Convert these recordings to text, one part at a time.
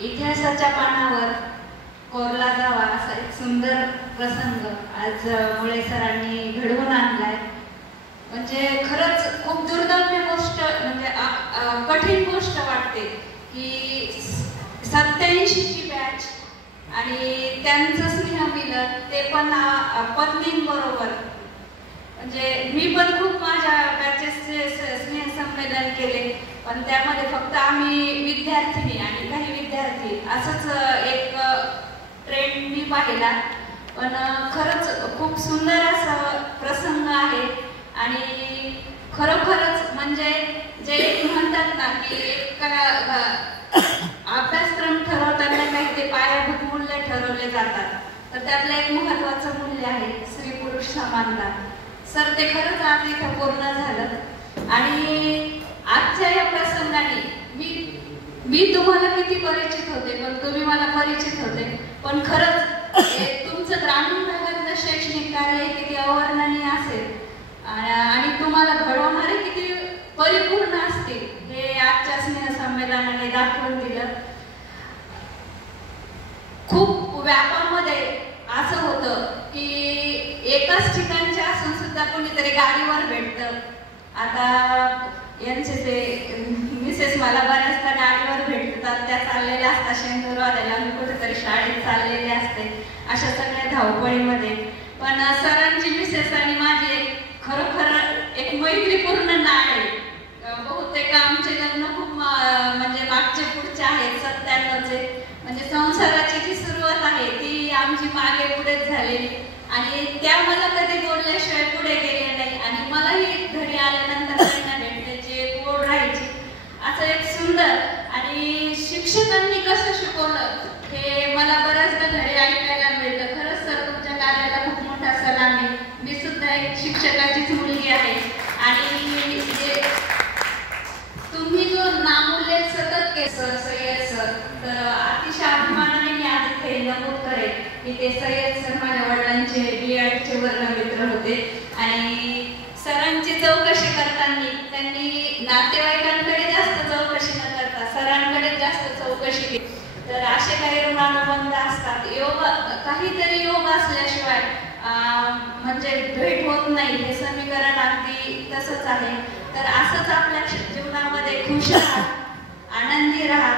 इतिहासाच्या पानावर कोरला जावा असा एक सुंदर प्रसंग आज मुळे सरांनी घडवून आणलाय. म्हणजे खरंच खूप दुर्दैवी गोष्ट, म्हणजे कठीण गोष्ट वाटते की 87ची बॅच आणि त्यांचं स्नेहमिलन ते पण पत्नींबरोबर. म्हणजे मी पण खूप माझ्या बॅचेसचे स्नेहसंमेलन केले, पण त्यामध्ये फक्त आम्ही विद्यार्थिनी आणि काही विद्यार्थी असंच एक ट्रेंड मी पाहिला. पण खरंच खूप सुंदर असा प्रसंग आहे आणि खरोखरच म्हणजे जे म्हणतात ना की एक अभ्यासक्रम ठरवताना काही ते पायाभूत मूल्य ठरवले जातात, तर त्यातलं एक महत्त्वाचं मूल्य आहे स्त्री पुरुष समानता. सर ते खरंच आज इथं पूर्ण झालं आणि आजच्या या प्रसंगाने मी तुम्हाला किती परिचित होते, पण तुम्ही मला परिचित होते. पण खरंच तुमचं ग्रामीण भागातलं शैक्षणिक कार्य किती अवर्णनीय असेल आणि तुम्हाला घडवणारे किती परिपूर्ण असतील हे आजच्या स्नेहसंमेलनाने दाखवून दिलं. खूप व्यापामध्ये असं होतं की एकाच ठिकाणचे असून सुद्धा कोणीतरी गाडीवर भेटतं. आता यांचे ते मिसेस मला बऱ्याचदा गाडीवर भेटतात, त्या चाललेल्या असतात शेंदूरवाड्याला, मी कुठेतरी शाळेत चाललेले असते, अशा सगळ्या धावपळीमध्ये. पण सरांची मिसेस आणि माझी खरोखर एक मैत्रीपूर्ण नाळ आहे. बहुतेक आमचे लग्न खूप म्हणजे मागचे पुढचे आहेत, 97चे. म्हणजे संसाराची जी सुरुवात आहे ती आमची मागे पुढेच झालेली आणि त्या मला कधी बोलल्याशिवाय पुढे गेले नाही आणि मलाही घरी आल्यानंतर त्यांना भेटण्याची एक ओढ राहायची. असं एक सुंदर आणि शिक्षकांनी कसं शिकवलं हे मला बऱ्याचदा घरी ऐकायला मिळतं. खरंच सर तुमच्या कार्याला खूप मोठा सलाम आहे. मी सुद्धा एक शिक्षकाचीच मुलगी आहे आणि तुम्ही जो नामोल्लेख सतत केलं सय्यद सर, तर अतिशय अभिमानाने मी आज इथे नमूद करेन की ते सय्यद सर माझ्या वडिलांचे BAडचे वर्गमित्र होते आणि सरांची चौकशी करताना त्यांनी नातेवाईकांकडे जास्त चौकशी न करता सरांकडे जास्त चौकशी केली. तर असे काही ऋणानुबंध असतात, योग काहीतरी योग असल्याशिवाय म्हणजे भेट होत नाही, हे समीकरण अगदी तसंच आहे. तर असंच आपल्या जीवनामध्ये खुश राहा, आनंदी राहा,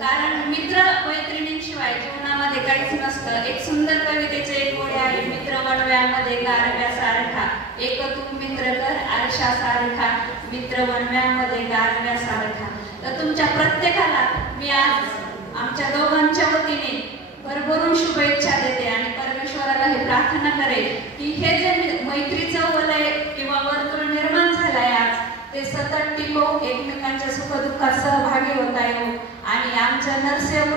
कारण मित्र मैत्रिणींशिवाय जीवनामध्ये काहीच नसतं. एक सुंदर कवितेचे एक ओळ आहे, मित्र वणव्यामध्ये गारव्यासारखा, एक तू मित्र कर आरशासारखा, मित्र वणव्यामध्ये गारव्यासारखा. तर तुमच्या प्रत्येकाला मी आज आमच्या दोघांच्या वतीने भरभरून शुभेच्छा देते आणि परमेश्वराला हे प्रार्थना करेल की हे जे मैत्रीचं वलय किंवा वर्तुळ निर्माण झालंय आज, ते सतत टिको, एकमेकांच्या सुखदुःखात सहभागी होता येऊ आणि आमच्या नरसेव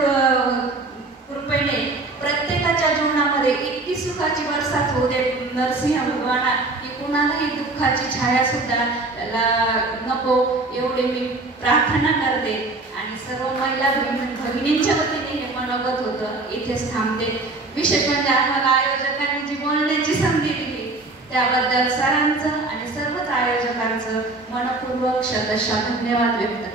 कृपेने प्रत्येकाच्या जीवनामध्ये इतकी सुखाची बरसात होऊ दे नरसिंह भगवाना की कुणालाही दुःखाची छाया सुद्धा नको, एवढी मी प्रार्थना करते. आणि सर्व महिला भगिनींच्या वतीने हे मनोगत होतं. इथेच थांबते. विशेष म्हणजे आम्हाला आयोजकांनी जी बोलण्याची संधी दिली त्याबद्दल सरांचं आणि सर्वच आयोजकांचं मनपूर्वक शतशः धन्यवाद व्यक्त